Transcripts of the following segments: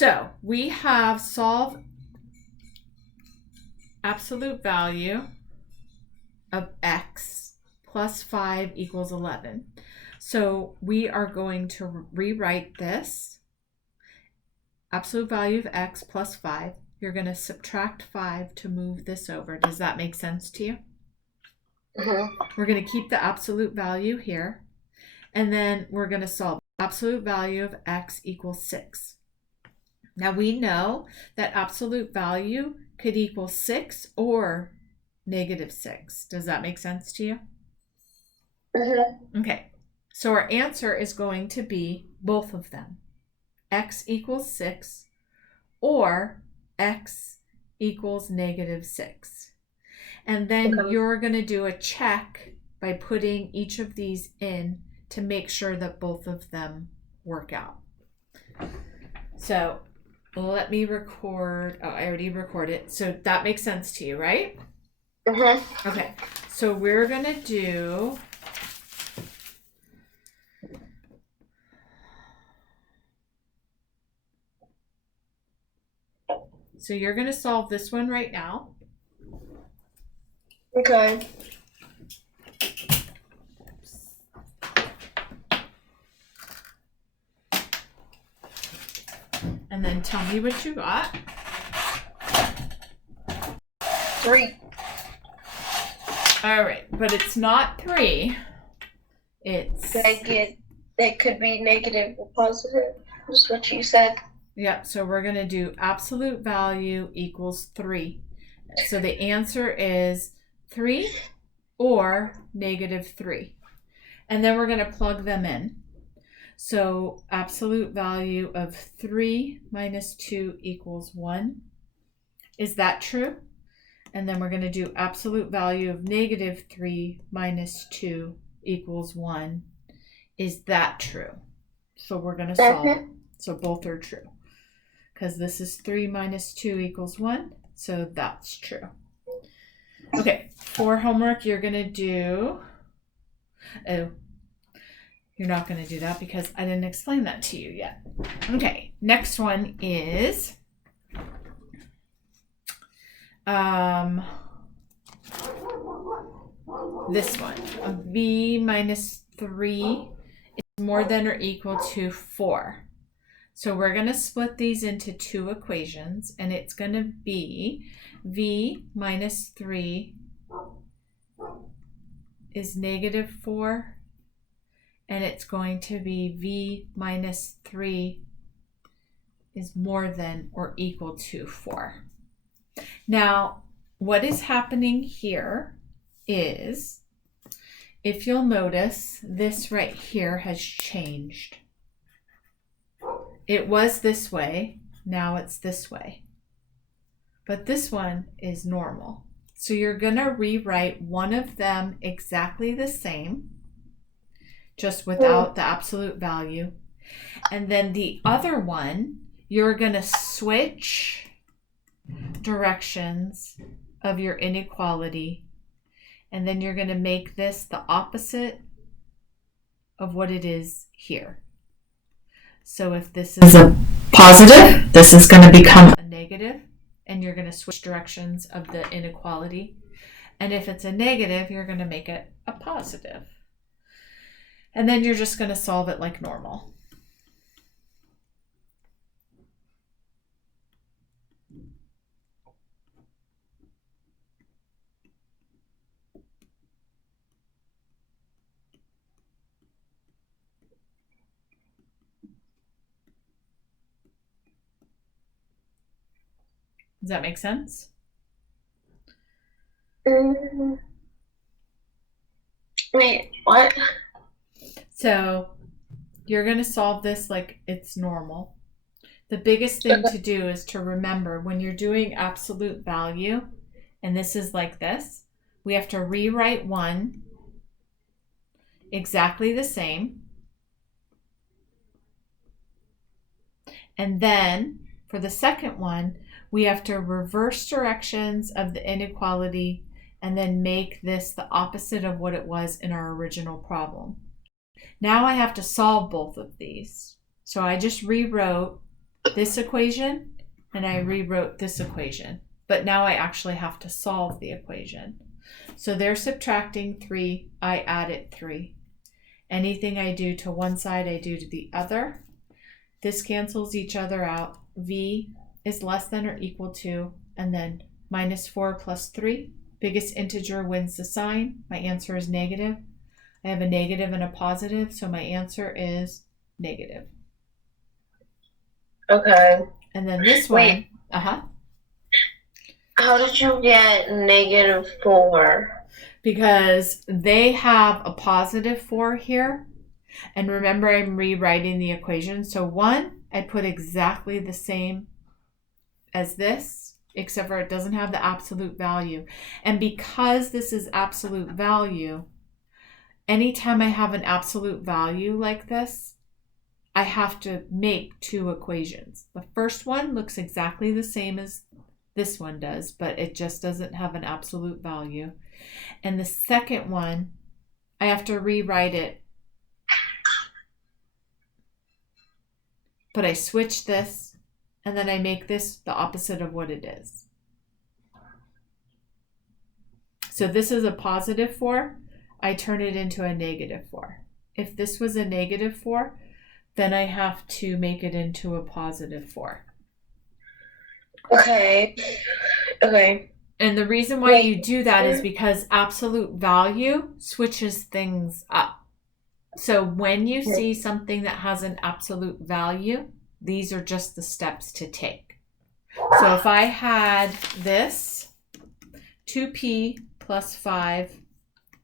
So we have solved absolute value of x plus 5 equals 11. So we are going to rewrite this. Absolute value of x plus 5. You're going to subtract 5 to move this over. Does that make sense to you? We're going to keep the absolute value here. And then we're going to solve absolute value of x equals 6. Now we know that absolute value could equal 6 or negative 6. Does that make sense to you? Okay. So our answer is going to be both of them. X equals 6 or x equals negative 6. And then you're going to do a check by putting each of these in to make sure that both of them work out. So let me record. Oh, I already recorded. So that makes sense to you, right? Okay. So we're going to do... So you're going to solve this one right now. Okay. And then tell me what you got. 3. All right, but it's not 3. It's... It could be negative or positive. That's what you said. Yep, so we're going to do absolute value equals 3. So the answer is 3 or negative 3. And then we're going to plug them in. So absolute value of 3 minus 2 equals 1. Is that true? And then we're going to do absolute value of negative 3 minus 2 equals 1. Is that true? So we're going to solve it. So both are true. Because this is 3 minus 2 equals 1. So that's true. Okay, for homework, you're going to do... Oh, you're not going to do that because I didn't explain that to you yet. Okay, next one is... this one. V minus 3 is more than or equal to 4. So we're going to split these into two equations, and it's going to be V minus 3 is negative 4, and it's going to be V minus 3 is more than or equal to 4. Now, what is happening here is, if you'll notice, this right here has changed. It was this way, now it's this way. But this one is normal. So you're going to rewrite one of them exactly the same, just without the absolute value. And then the other one, you're going to switch directions of your inequality. And then you're going to make this the opposite of what it is here. So if this is a positive, this is going to become a negative, and you're going to switch directions of the inequality. And if it's a negative, you're going to make it a positive. And then you're just going to solve it like normal. Does that make sense? Wait, what? So you're going to solve this like it's normal. The biggest thing to do is to remember when you're doing absolute value, and this is like this, we have to rewrite one exactly the same. And then for the second one, we have to reverse directions of the inequality and then make this the opposite of what it was in our original problem. Now I have to solve both of these. So I just rewrote this equation and I rewrote this equation. But now I actually have to solve the equation. So they're subtracting 3, I added 3. Anything I do to one side, I do to the other. This cancels each other out. V is less than or equal to, and then minus 4 plus 3. Biggest integer wins the sign. My answer is negative. I have a negative and a positive, so my answer is negative. Okay. And then this Wait. one, How did you get -4? because they have a positive 4 here. And remember, I'm rewriting the equation. So 1, I put exactly the same as this, except for it doesn't have the absolute value. And because this is absolute value, anytime I have an absolute value like this, I have to make 2 equations. The first one looks exactly the same as this one does, but it just doesn't have an absolute value. And the second one, I have to rewrite it. But I switch this, and then I make this the opposite of what it is. So this is a positive 4. I turn it into a negative 4. If this was a negative 4, then I have to make it into a positive 4. Okay. And the reason why you do that is because absolute value switches things up. So when you see something that has an absolute value, these are just the steps to take. So if I had this, 2p plus 5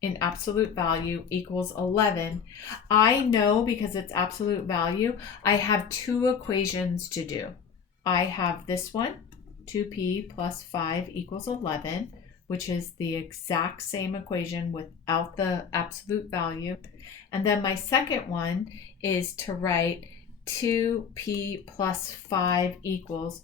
in absolute value equals 11, I know because it's absolute value, I have 2 equations to do. I have this one, 2p plus 5 equals 11, which is the exact same equation without the absolute value. And then my second one is to write 2p plus 5 equals,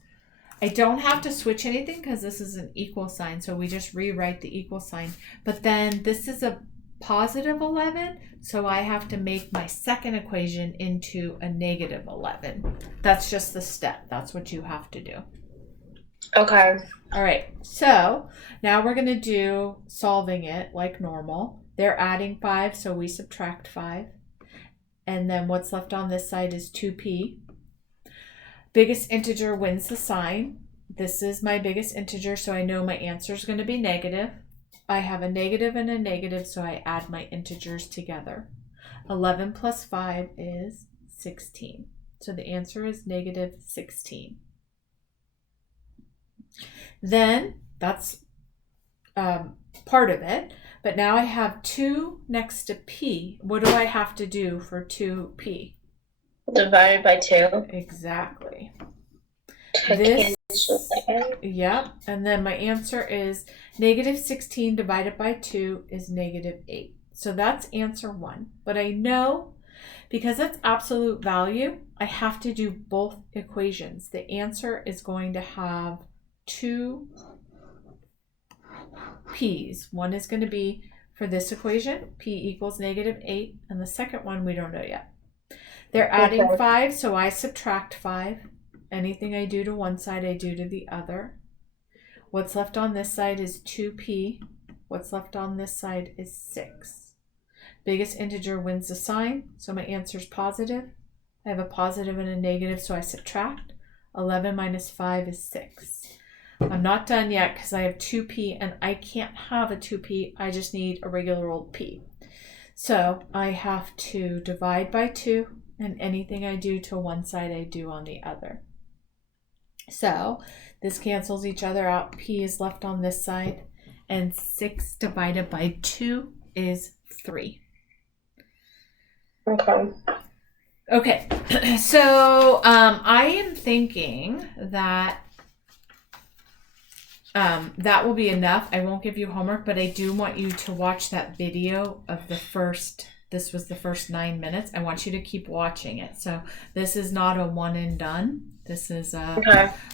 I don't have to switch anything because this is an equal sign, so we just rewrite the equal sign. But then this is a positive 11, so I have to make my second equation into a negative 11. That's just the step. That's what you have to do. Okay. All right, so now we're going to do solving it like normal. They're adding 5, so we subtract 5. And then what's left on this side is 2p. Biggest integer wins the sign. This is my biggest integer, so I know my answer is going to be negative. I have a negative and a negative, so I add my integers together. 11 plus 5 is 16. So the answer is negative 16. Then that's part of it. But now I have 2 next to p. What do I have to do for 2p? Divided by 2. Exactly. This. Yep. And then my answer is negative 16 divided by 2 is negative 8. So that's answer 1. But I know because it's absolute value, I have to do both equations. The answer is going to have 2 p's. One is going to be for this equation, p equals negative 8, and the second one we don't know yet. They're adding 5, so I subtract 5. Anything I do to one side, I do to the other. What's left on this side is 2p. What's left on this side is 6. Biggest integer wins the sign, so my answer is positive. I have a positive and a negative, so I subtract. 11 minus 5 is 6. I'm not done yet because I have 2p and I can't have a 2p. I just need a regular old p. So I have to divide by 2, and anything I do to one side, I do on the other. So this cancels each other out. P is left on this side, and 6 divided by 2 is 3. Okay, so I am thinking that that will be enough. I won't give you homework, but I do want you to watch that video of this was the first 9 minutes. I want you to keep watching it. So this is not a one and done. This is I'm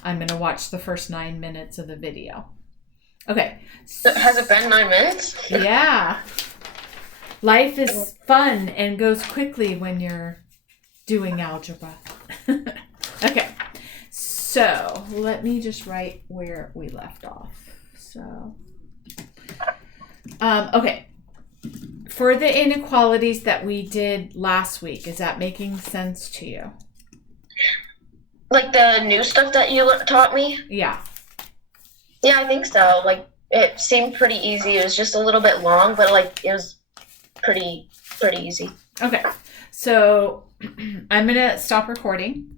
going to watch the first 9 minutes of the video. Okay. So has it been 9 minutes? Yeah. Life is fun and goes quickly when you're doing algebra. Okay. So let me just write where we left off. So, okay. For the inequalities that we did last week, is that making sense to you? Like the new stuff that you taught me? Yeah. Yeah, I think so. Like it seemed pretty easy. It was just a little bit long, but like it was pretty easy. Okay. So I'm going to stop recording.